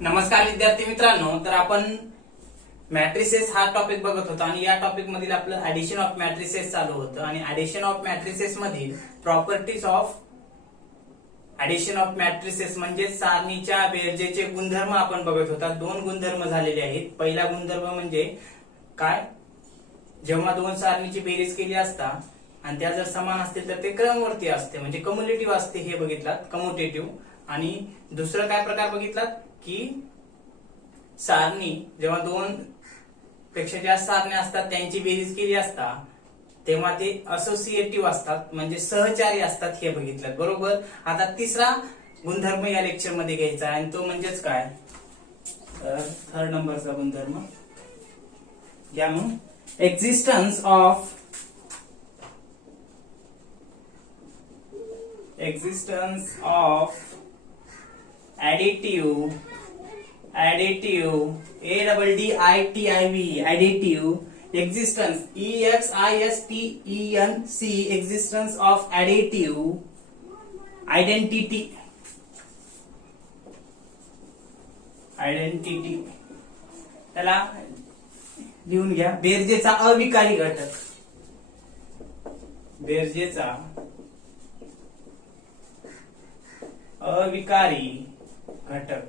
नमस्कार विद्यार्थी मित्रांनो, तर आपण मॅट्रिसेस हा टॉपिक बघत होतो आणि या टॉपिक मधील आपलं ऍडिशन ऑफ मॅट्रिसेस चालू होतं आणि ऍडिशन ऑफ मॅट्रिसेस मधील properties of addition of matrices म्हणजे सारणीच्या बेरजेचे गुणधर्म आपण बघत होता। दोन गुणधर्म झालेले आहेत। पहिला गुणधर्म म्हणजे काय, जेव्हा दोन सारणीची बेरीज केली असता आणि त्या जर समान असतील तर ते क्रमवरती असते म्हणजे कम्युलेटिव्ह असते, हे बघितलात कम्युटेटिव्ह। आणि दुसरं काय प्रकार बघितलात की सारणी जेव्हा दोन पेक्षा जास्त सारण्या असतात त्यांची बेरीज केली असता तेव्हा ते असोसिएटिव्ह असतात म्हणजे सहचारी असतात, हे बघितलं बरोबर। आता तिसरा गुणधर्म या लेक्चर मध्ये घ्यायचा आणि तो म्हणजेच काय, तर थर्ड नंबरचा गुणधर्म घ्या मग, existence of additive additive existence existence of additive identity त्याला लिहून घ्या, बेरजेचा अविकारी घटक, बेरजेचा अविकारी घटक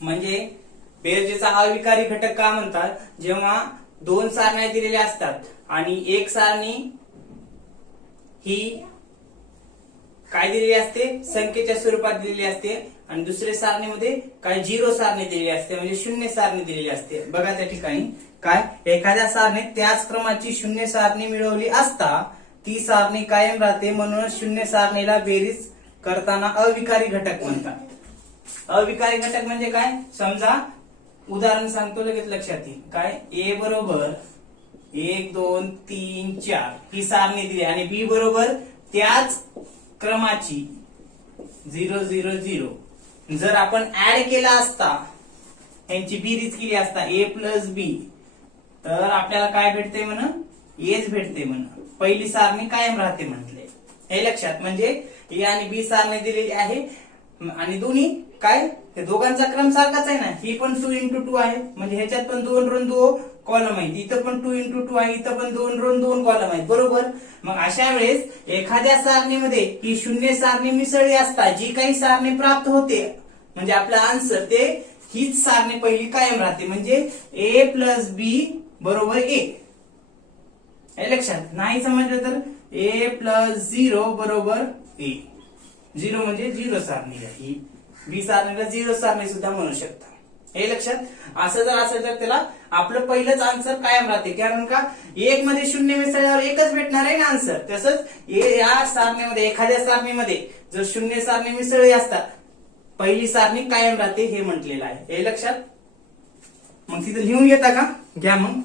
म्हणजे बेरजेचा अविकारी घटक का म्हणतात, जेव्हा दोन सारण्या दिलेल्या असतात आणि एक सारणी ही काय दिलेली असते, संख्येच्या स्वरूपात दिलेली असते आणि दुसऱ्या सारणीमध्ये काय झिरो सारणी दिलेली असते म्हणजे शून्य सारणी दिलेली असते। बघा त्या ठिकाणी काय, एखाद्या सारणीत त्याच क्रमाची शून्य सारणी मिळवली असता ती सारणी कायम राहते, म्हणून शून्य सारणीला बेरीज करताना अविकारी घटक म्हणतात। अविकारी घटक म्हणजे काय, समजा उदाहरण सांगतो लगेच लक्षात येईल, काय ए बरोबर 1 2 3 4 ही सारणी दिली आणि बी बरोबर त्याच क्रमाची 0 0 0 जर आपण ऍड केला असता, यांची बेरीज केली असता ए प्लस बी, तर आपल्याला काय भेटते म्हण, एच भेटते म्हण, पहिली सारणी कायम राहते म्हटले, हे लक्षात। म्हणजे ए आणि बी सारणी दिलेली आहे आणि दोन्ही काय, हे दोघांचा क्रम सारखाच आहे ना, ही पण 2 into 2 आहे म्हणजे ह्याच्यात पण 2 2 2 कॉलम आहेत, इथं पण 2 into 2 आहे, इथं पण 2 2 2 कॉलम आहेत बरोबर। मग अशा वेळेस एखाद्या सारणीमध्ये ही शून्य सारणी मिसळली असता जी काही सारणी प्राप्त होते म्हणजे आपला आन्सर ते हीच सारणी पहिली कायम राहते म्हणजे ए प्लस बी बरोबर ए, हे लक्षात। नाही समजलं तर ए प्लस 0 बरोबर ए, 0 म्हणजे झिरो सारणी आहे, बी सारणीला झिरो सारणी सुद्धा म्हणू शकता, हे लक्षात। असं जर असेल तर त्याला आपलं पहिलंच आन्सर कायम राहते, कारण का एक मध्ये शून्य मिसळल्यावर एकच भेटणार आहे ना आन्सर। तसंच या सारणीमध्ये एखाद्या सारणीमध्ये जर शून्य सारणी मिसळली असतात पहिली सारणी कायम राहते, हे म्हटलेलं आहे, हे लक्षात। मग तिथं लिहून घेता का, घ्या मग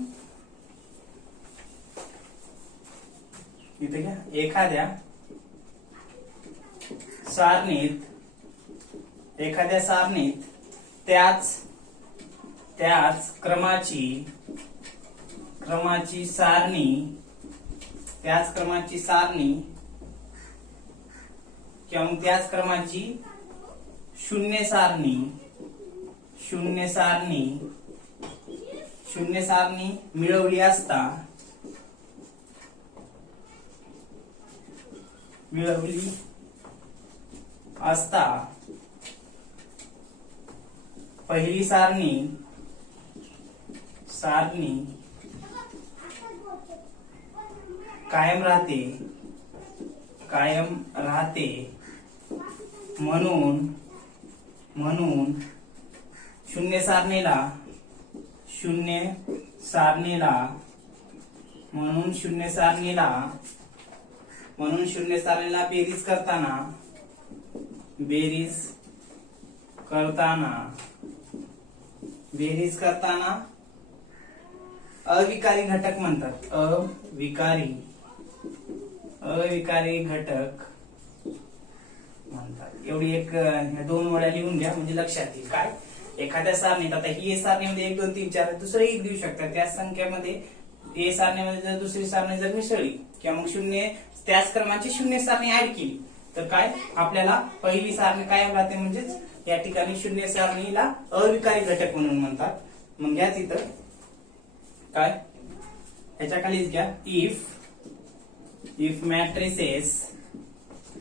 इथे घ्या, एखाद्या सारणीत त्याच क्रमाची किंवा त्याच क्रमाची शून्य सारणी मिळवली असता पहिली सारणी कायम राहते म्हणून शून्य सारणीला बेरीज करताना अविकारी घटक म्हणतात, अविकारी घटक म्हणतात। एवढी एक दोन वड्या लिहून घ्या म्हणजे लक्षात येईल। काय, एखाद्या सारणीत आता ही सारणीमध्ये 1 2 3 4 दुसरंही देऊ शकतात, त्या संख्येमध्ये ए सारणीमध्ये जर दुसरी सारणी जर मिसळली किंवा मग शून्य त्याच क्रमाची शून्य सारणी ऍड केली तर काय आपल्याला पहिली सारणी कायम राहते म्हणजेच या ठिकाणी शून्य सारणीला अविकारी घटक म्हणून म्हणतात. मग घ्या तिथं काय ह्याच्या खालीच घ्या if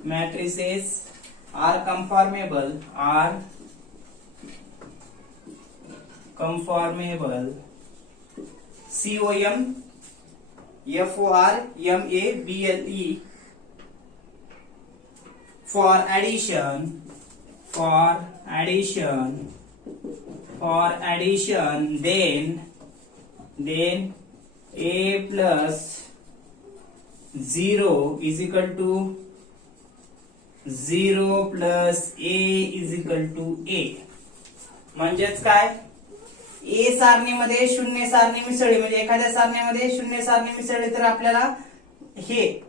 matrices are conformable COMFORMABLE for addition then A plus 0 is equal to 0 plus A is equal to A. म्हणजेच काय ए सारणीमध्ये शून्य सारणी मिसळली म्हणजे एखाद्या सारणीमध्ये शून्य सारणी मिसळली तर आपल्याला हे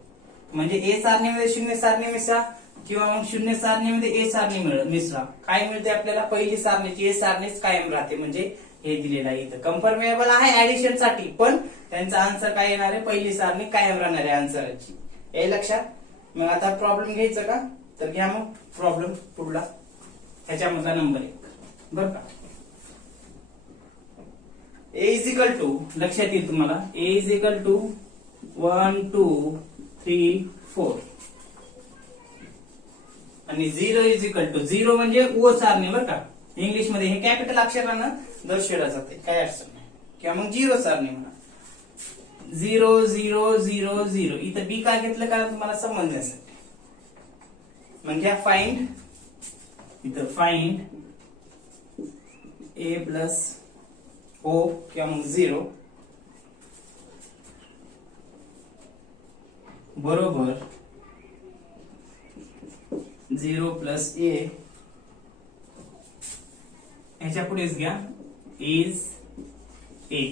म्हणजे ए सारणीमध्ये शून्य सारणी मिसळा किंवा मग शून्य सारणीमध्ये ए सारणी मिसळा काय मिळते आपल्याला पहिली सारणीची ए सारणीच कायम राहते म्हणजे हे दिलेलं आहे इथं. कन्फर्मेबल आहे ऍडिशन साठी पण त्यांचा आन्सर काय येणार आहे पहिली सारणी कायम राहणार आहे आन्सरची. हे लक्षात. मग आता प्रॉब्लेम घ्यायचं का तर घ्या मग प्रॉब्लेम पुढला ह्याच्यामधला नंबर 1 बरं का. A इज इक्वल टू लक्षात येईल तुम्हाला A इज इक्वल टू 1 2 3 4 आणि 0 इज इक्वल टू 0 म्हणजे ओ सारणी बरं का. इंग्लिश मध्ये हे कॅपिटल अक्षरानं दर्शवलं जाते काय अडचण नाही किंवा मग 0 सारणी म्हणा 0 0 0 0 इथं बी का घेतलं कारण तुम्हाला समजण्यासाठी. मग घ्या फाइंड इथं फाइंड A प्लस O किंवा मग 0 बरोबर 0 प्लस A ह्याच्या पुढेच घ्या इज A.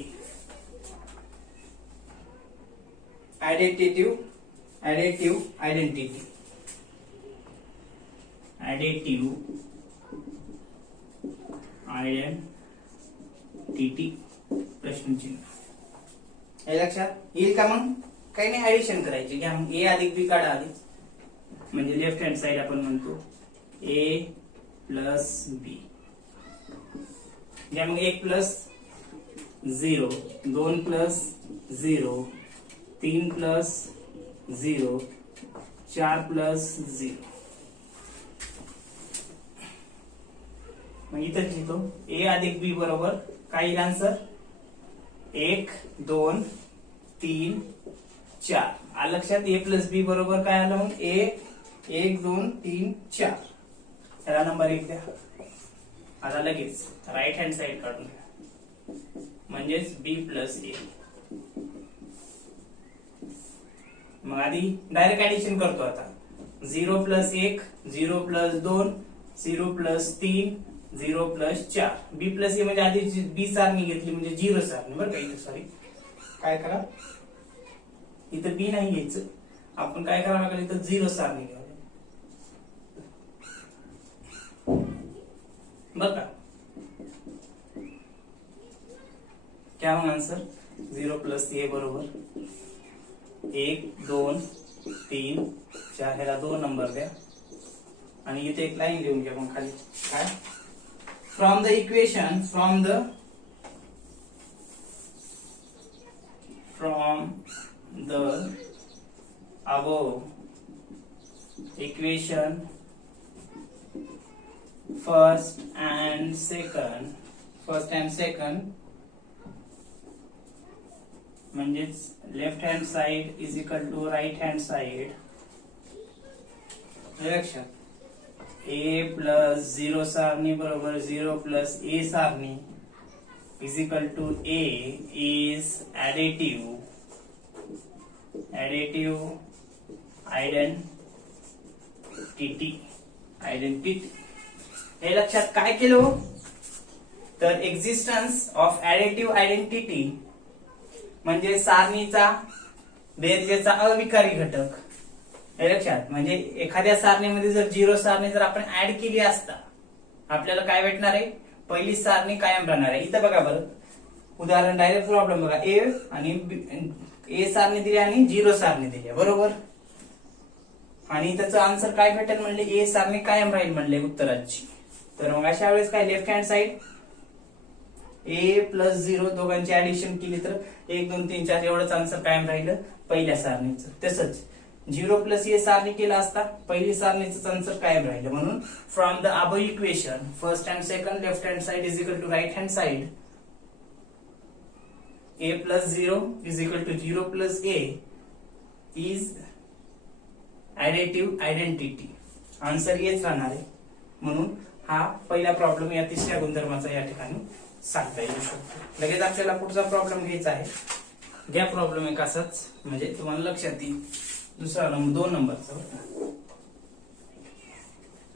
additive identity प्रश्नचिन्ह. हे लक्षात येईल का. मग काही नाही ऍडिशन करायची घ्या मग A अधिक B काढा आधी म्हणजे लेफ्ट हँड साइड आपण म्हणतो A प्लस B घ्या मग 1 प्लस 0 2 प्लस 0 3 प्लस 0 4 प्लस 0 मग इथं लिहितो A अधिक B बरोबर काय येईल आन्सर 1 2 3 4. आ लक्षात A प्लस B बरोबर काय आलं मग A 1 2 3 4 त्याला नंबर 1 द्या. आता लगेच राईट हँड साइड काढून घ्या म्हणजेच B प्लस A. मग आधी डायरेक्ट ऍडिशन करतो आता 0 plus 1 0 plus 2 0 plus 3 0 plus 4 B plus A म्हणजे आधी बी सारणी घेतली म्हणजे 0 सारणी बरं का. इथं सॉरी काय करा इथं बी नाही घ्यायचं आपण काय करावं लागेल इथं 0 सारणी घ्यावी बरं का. क्या मग आन्सर 0 प्लस ए बरोबर 1 2 3 4 ह्याला 2 नंबर द्या आणि इथे एक लाईन लिहून घ्या मग खाली काय from the equation from the above equation first and second म्हणजेच left hand side is equal to right hand side. लक्षात A प्लस 0 सारणी बरोबर 0 प्लस A सारणी is equal to A is additive identity. हे लक्षात काय केलं तर एक्झिस्टन्स ऑफ ऍडिटिव्ह आयडेंटिटी म्हणजे सारणीचा बेरजेचा अविकारी घटक. हे लक्षात म्हणजे एखाद्या सारणीमध्ये जर 0 सारणी जर आपण ऍड केली असता आपल्याला काय भेटणार आहे पहिली सारणी कायम राहणार आहे. इथं बघा बरं उदाहरण डायरेक्ट प्रॉब्लेम बघा ए आणि ए सारणी दिली आणि 0 सारणी दिली बरोबर आणि त्याचं आन्सर काय भेटेल म्हणले ए सारणी कायम राहील म्हणले उत्तराची. तर मग अशा वेळेस काय left hand side a plus 0 दोघांची ऍडिशन केली तर 1 2 3 4 एवढंच आन्सर कायम राहिलं पहिल्या सारणीचं. तसंच 0 प्लस a सारणी केला असता पहिली सारणीचं आन्सर कायम राहिलं. म्हणून from the above equation first and second left hand side is equal to right hand side a plus 0 is equal to 0 plus a is additive identity. Answer हेच राहणार आहे. म्हणून हा पहिला प्रॉब्लेम या तिसऱ्या गुणधर्माचा या ठिकाणी सांगता येऊ शकतो. लगेच आपल्याला पुढचा प्रॉब्लेम घ्यायचा आहे. घ्या प्रॉब्लेम एक असाच, म्हणजे तुम्हाला लक्षात येईल. दुसरा नंबर 2 नंबरचा,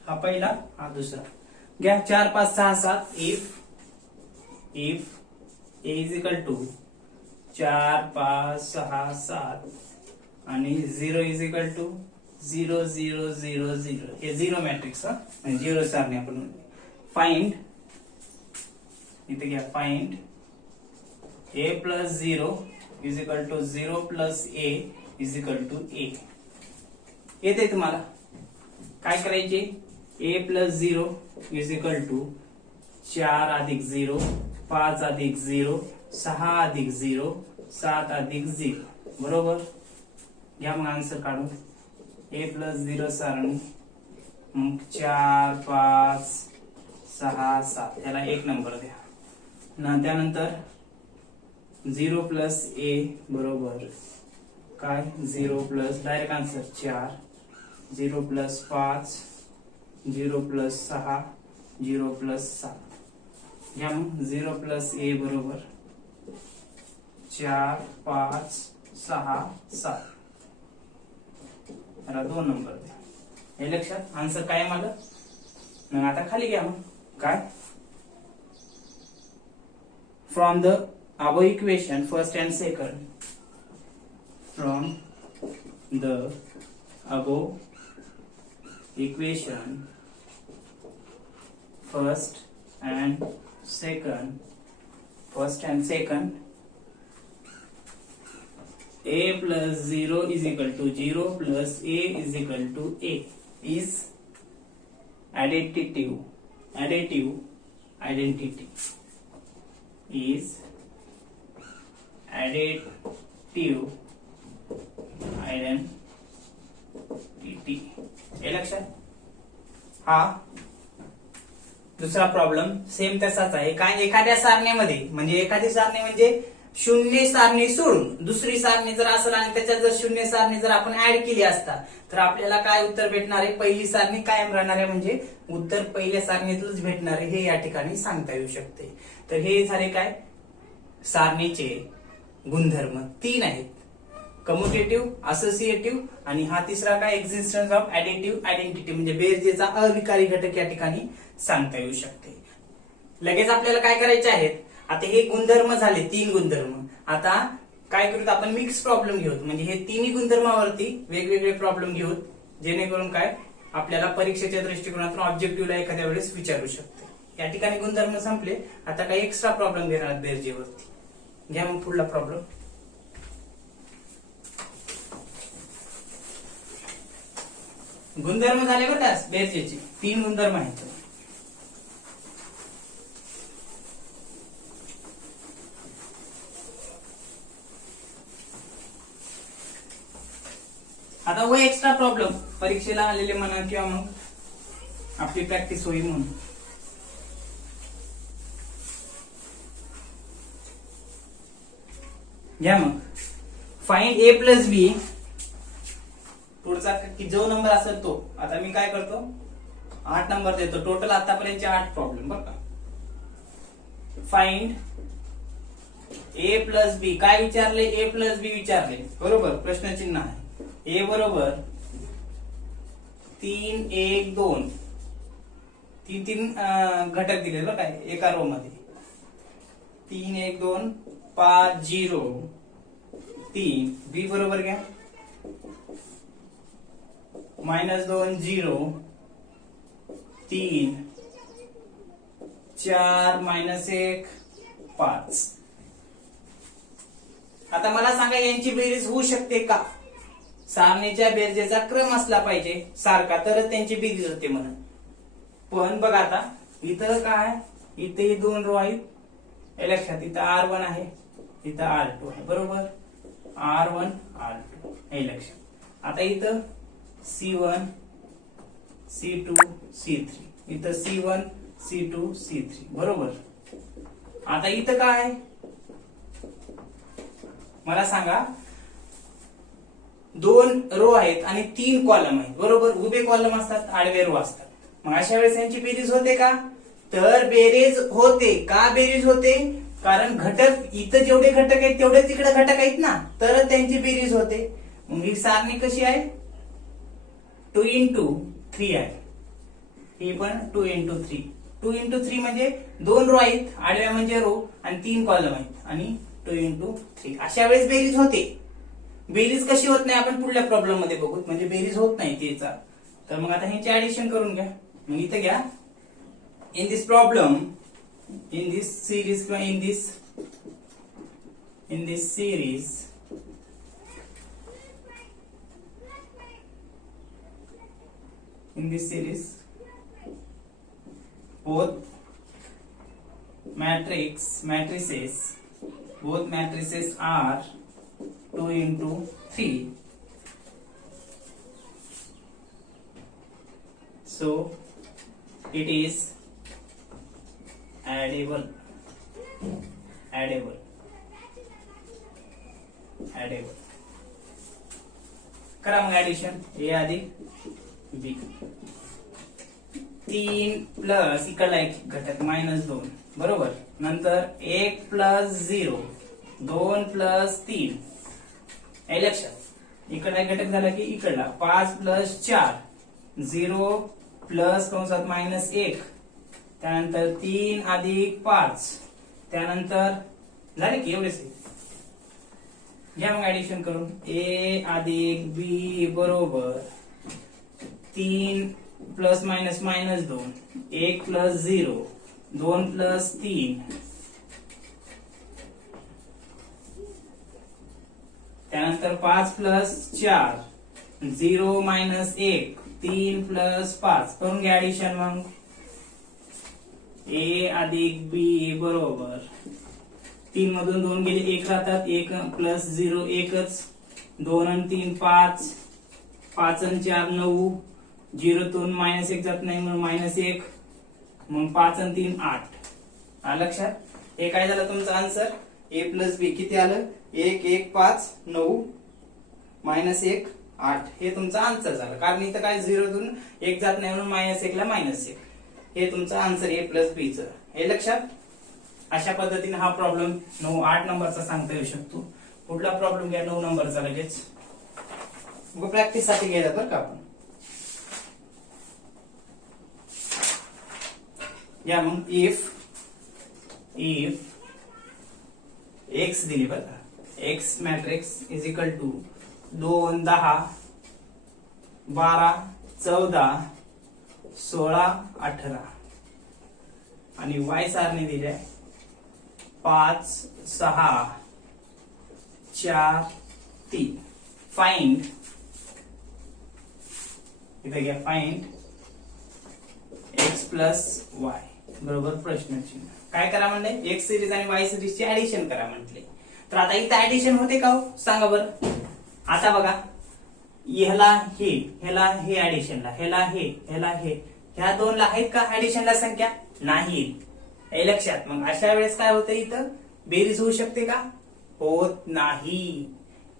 हा पहिला हा दुसरा. घ्या 4 5 6 7 if a is equal to 4 5 6 7 आणि 0 इज इक्वल टू 0 0 0 0 हे 0 मॅट्रिक्स म्हणजे 0 सारणी आपण फाइंड इथे घ्या find a plus 0 is equal to 0 plus a is equal to a. येते तुम्हाला काय करायचे a plus 0 is equal to 4 अधिक 0 5 अधिक 0 6 अधिक 0 7 अधिक 0 बरोबर. घ्या मग आन्सर काढून a प्लस 0 सारणी मग 4 5 6 7 याला 1 नंबर द्या. त्यानंतर 0 प्लस a बरोबर काय 0 plus direct answer 4 0 plus 5 0 plus 6 0 plus 7. घ्या मग 0 प्लस a बरोबर 4 5 6 7 याला 2 नंबर द्या. हे लक्षात आन्सर काय आलं. मग आता खाली घ्या मग काय from the above equation first and second from the above equation first and second a plus 0 is equal to 0 plus a is equal to a is additive identity is additive identity. हे लक्षात. हा दुसरा problem same तसाच आहे. काय एखाद्या सारणीमध्ये म्हणजे एखादी सारणी म्हणजे शून्य सारणी सोडून दुसरी सारणी जर असेल आणि त्याच्यात जर शून्य सारणी जर आपण ऍड केली असता तर आपल्याला काय उत्तर भेटणार आहे. पहिली सारणी कायम राहणार आहे म्हणजे उत्तर पहिल्या सारणीतूनच भेटणार आहे हे या ठिकाणी सांगता येऊ शकते. तर हे झाले काय सारणीचे गुणधर्म 3 आहेत. कम्युटेटिव्ह असोसिएटिव्ह आणि हा तिसरा काय एक्झिस्टन्स ऑफ ऍडिटिव्ह आयडेंटिटी म्हणजे बेरजेचा अविकारी घटक या ठिकाणी सांगता येऊ शकते. लगेच आपल्याला काय करायचे आहेत. आता हे गुणधर्म झाले 3 गुणधर्म. आता काय करूत आपण मिक्स प्रॉब्लेम घेऊत म्हणजे हे तिन्ही गुणधर्मावरती वेगवेगळे प्रॉब्लेम घेऊत जेणेकरून काय आपल्याला परीक्षेच्या दृष्टिकोनातून ऑब्जेक्टिव्हला एखाद्या वेळेस विचारू शकते. या ठिकाणी गुणधर्म संपले. आता काही एक्स्ट्रा प्रॉब्लेम घेणार बेरजेवरती. घ्या मग पुढला प्रॉब्लेम. गुणधर्म झाले बरं का बेरजेचे 3 गुणधर्म आहेत. आता व एक्स्ट्रा प्रॉब्लेम परीक्षेला आलेले म्हणा किंवा मग आपली प्रॅक्टिस होईल म्हणून. घ्या मग फाइंड a प्लस बी. पुढचा जो नंबर असेल तो. आता मी काय करतो 8 नंबर देतो. टोटल आतापर्यंतचे 8 प्रॉब्लेम बरं का. फाइंड a प्लस बी. काय विचारले a प्लस बी विचारले बरोबर प्रश्नचिन्ह आहे. a बरोबर 3 1 2 तीन घटक दिले बरं काय एका रो मध्ये 3 1 2 5 0 3. बी बरोबर घ्या -2 0 3 4 -1 5. आता मला सांगा यांची बेरीज होऊ शकते का. सारणीच्या बेरजेचा क्रम असला पाहिजे सारखा तरच त्यांची बेरीज होते म्हणून. पण बघा आता इथं काय, इथे ही 2 रो आहेत. हे लक्षात, इथं R1 आहे, इथं R2 आहे, बरोबर. R1 R2 हे लक्षात. आता इथं C1 C2 C3, इथं C1 C2 C3, बरोबर. आता इथं काय, मला सांगा, 2 रो आहेत आणि 3 कॉलम आहेत, बरोबर. उभे कॉलम असतात, आडवे रो असतात. मग अशा वेळेस यांची बेरीज होते का? तर बेरीज होते. का बेरीज होते? कारण घटक इथं जेवढे घटक आहेत तेवढेच तिकडे घटक आहेत ना, तर त्यांची बेरीज होते. मग ही सारणी कशी आहे? 2 into 3 आहे. ही पण 2 into 3. 2 into 3 म्हणजे 2 रो आहेत, आडव्या म्हणजे रो, आणि 3 कॉलम आहेत, आणि 2 into 3. अशा वेळेस बेरीज होते. बेरीज कशी होत नाही आपण पुढल्या प्रॉब्लेम मध्ये बघू. म्हणजे बेरीज होत नाही त्याचा. तर मग आता ह्याची ऍडिशन करून घ्या. मग इथे घ्या, in this problem, in this series किंवा in this series, both matrices are 2 into 3. So it is addable. करा मग ऍडिशन. ए अधिक बी, 3 प्लस इकडला एक घटक -2, बरोबर. नंतर 1 प्लस 0, 2 प्लस 3, हे लक्षात. इकडला एक घटक झाला की इकडला 5 प्लस 4, 0 प्लस कंसात -1, त्यानंतर 3 अधिक 5, त्यानंतर झाले की एवढेच. घ्या मग ऍडिशन करून. ए अधिक बी बरोबर 3 प्लस मायनस -2, 1 प्लस 0, 2 प्लस 3, त्यानंतर 5 प्लस 4, 0 मायनस 1, 3 प्लस 5. करून घ्या ऍडिशन मग. ए अधिक बी बरोबर 3 मधून 2 गेले 1 राहतात, 1 प्लस 0 एकच, 2 आणि 3 5, 5 आणि 4 9, 0 तून -1 जात नाही म्हणून -1, मग 5 आणि 3 8. लक्षात. हे काय झालं तुमचं आन्सर. ए प्लस बी किती आलं? 1 1 5 9 -1 8. हे तुमचं आन्सर झालं. कारण इथं काय 0 तून 1 जात नाही म्हणून -1 ला -1. हे तुमचं आन्सर ए प्लस बी च. हे लक्षात. अशा पद्धतीने हा प्रॉब्लेम 8 नंबरचा सांगता येऊ शकतो. पुढला प्रॉब्लेम घ्या 9 नंबरचा लगेच. प्रॅक्टिस साठी घ्यायला बरं का आपण. या मग इफ एक्स दिली बरं का. X matrix is equal to 2 10 12 14 16 18 आणि वाय सारणी दिली आहे 5 6 4 3. फाइंड, इथे घ्या फाइंड एक्स प्लस वाय बरोबर प्रश्नचिन्ह. काय करा म्हणले? एक्स सिरीज आणि वाय सिरीजची ऍडिशन करा म्हटले. तर आता इथे ऍडिशन होते का हो? सांगा बरं. आता बघा, ह्याला हे ऍडिशनला, ह्याला हे, ह्या 2 ला आहेत का ऍडिशनला संख्या? नाही. हे लक्षात. मग अशा वेळेस काय होतं? इथं बेरीज होऊ शकते का? होत नाही.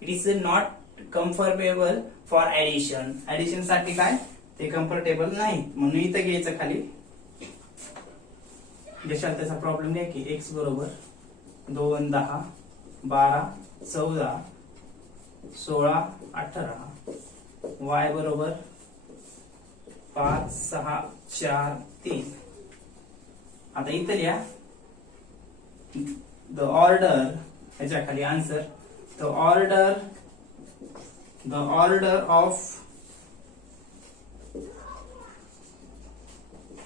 It is not comfortable for addition. Addition साठी काय ते कम्फर्टेबल नाही, म्हणून इथं घ्यायचं खाली. जशात त्याचा प्रॉब्लेम आहे की एक्स बरोबर 2 10 12 14 16 18, वाय बरोबर 5 6 4 3. आता इथं लिहा द ऑर्डर, ह्याच्या खाली answer, the order of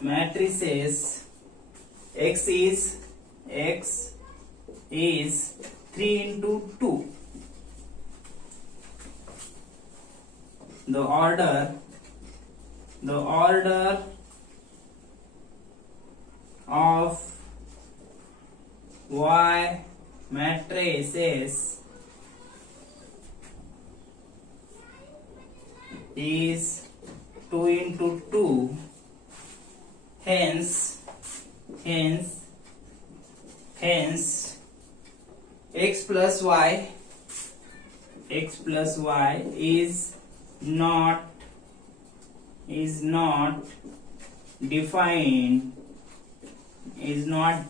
matrices x is 3 into 2. The order of Y matrices is 2 into 2. Hence x plus y is not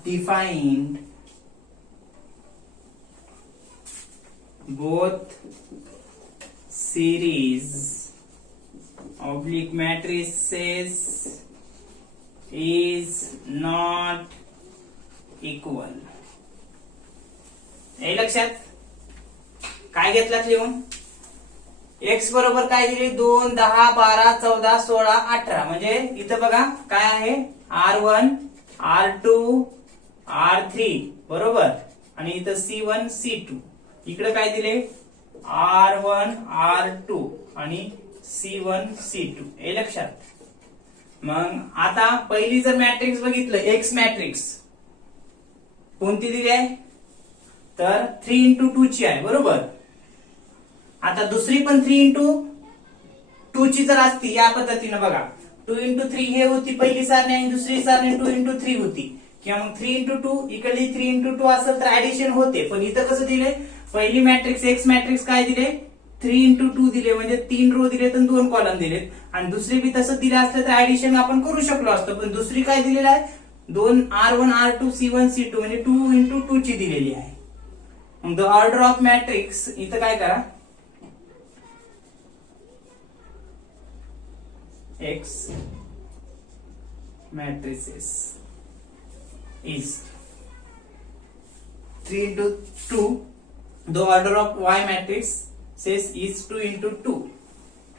defined both series oblique matrices is not equal. हे लक्षात काय घेतलात लिहून? x बरोबर काय दिले? 2, 10, 12, 14, 16, 18. म्हणजे इथं बघा काय आहे? R1, R2, R3 बरोबर, आणि इथं C1, C2. इकडे काय दिले? R1, R2 आणि C1, C2. हे लक्षात. मग आता पहिली जर मॅट्रिक्स बघितलं, एक्स मॅट्रिक्स कोणती दिली आहे? तर 3 into 2 ची आहे बरोबर. आता दुसरी पण 3 into 2 ची जर असती या पद्धतीने बघा, 2 into 3 हे होती पहिली सारणी आणि दुसरी सारणी 2 into 3 होती, किंवा मग 3 into 2 इकडली 3 into 2 असेल तर ऍडिशन होते. पण इथं कसं दिले? पहिली मॅट्रिक्स एक्स मॅट्रिक्स काय दिले? 3 into 2 दिले, म्हणजे 3 रो दिले तर 2 कॉलम दिलेत. आणि दुसरी बी तसं दिलं असलं तर ऍडिशन आपण करू शकलो असतो. पण दुसरी काय दिलेलं आहे? 2 R1, R2, C1, C2 म्हणजे 2 into 2 ची दिलेली आहे. मग द ऑर्डर ऑफ मॅट्रिक्स इथं काय करा? X matrices is 3 into 2. The order of Y matrix says is 2 into 2.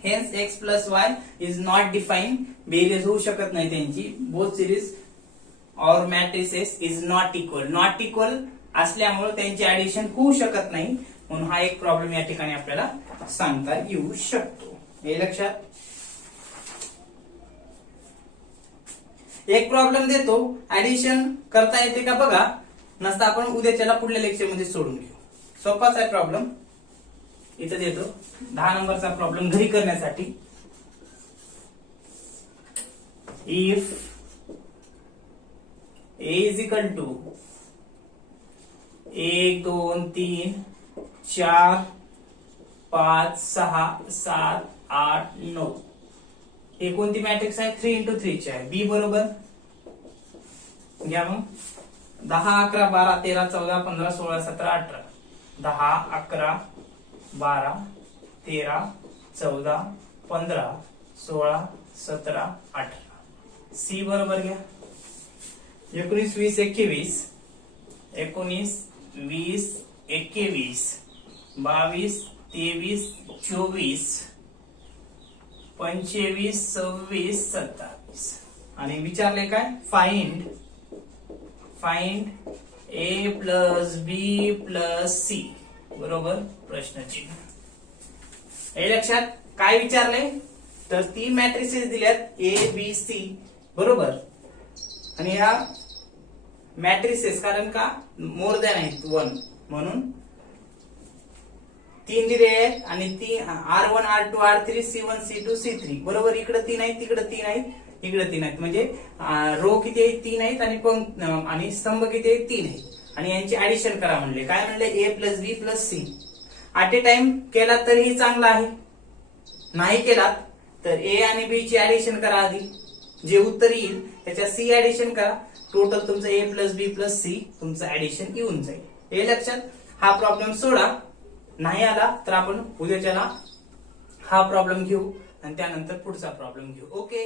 Hence x plus y is not defined. बेरीज होऊ शकत नाही त्यांची. Both series or matrices is not equal. Not equal असल्यामुळे त्यांची ऍडिशन होऊ शकत नाही. म्हणून हा एक प्रॉब्लेम या ठिकाणी आपल्याला सांगता येऊ शकतो. हे लक्षात. एक प्रॉब्लेम देतो, ऍडिशन करता येते का बघा, नसता आपण उद्याच्याला पुढल्या लेक्चर मध्ये सोडून घेऊ. सोपाच आहे प्रॉब्लेम. इथं देतो 10 नंबरचा प्रॉब्लेम घरी करण्यासाठी. If a is equal to 1, 2, 3, 4, 5, 6, 7, 8, 9 हे कोणती मॅट्रिक्स आहे? 3 into 3 ची आहे. बी बरोबर घ्या मग 10, 11, 12, 13, 14, 15, 16, 17, 18. 10, 11, 12, 13, 14, 15, 16, 17, 18. सी बरोबर घ्या 19, 20, 21, 19, 20, 21, 22, 23, 24, 25, 26, 27. आणि विचारले काय? Find a plus B plus c बरोबर प्रश्नचिन्ह. हे लक्षात. काय विचारले? तर 3 मॅट्रिसेस दिल्यात ए बी सी बरोबर. आणि या मॅट्रिसेस कारण का मोर दॅन आहेत 1 म्हणून 3 दिले आहेत. आणि R1, R2, R3, C1, C2, C3 बरोबर. इकडे 3 आहेत, तिकडे 3 आहेत, इकडे 3 आहेत. म्हणजे रो किती आहेत? 3 आहेत. आणि स्तंभ किती आहेत? 3 आहेत. आणि यांची ऍडिशन करा म्हणले. काय म्हणले? A plus B plus C. At a time केला तरीही चांगला आहे, नाही केला तर ए आणि बी ची ऍडिशन करा आधी. जे उत्तर येईल त्याच्या सी ऍडिशन करा. टोटल तुमचं ए प्लस बी प्लस सी तुमचं ऍडिशन येऊन जाईल. हे लक्षात. हा प्रॉब्लेम सोडा. नाही आला तर आपण उद्याच्याला हा प्रॉब्लेम घेऊ आणि त्यानंतर पुढचा प्रॉब्लेम घेऊ. ओके.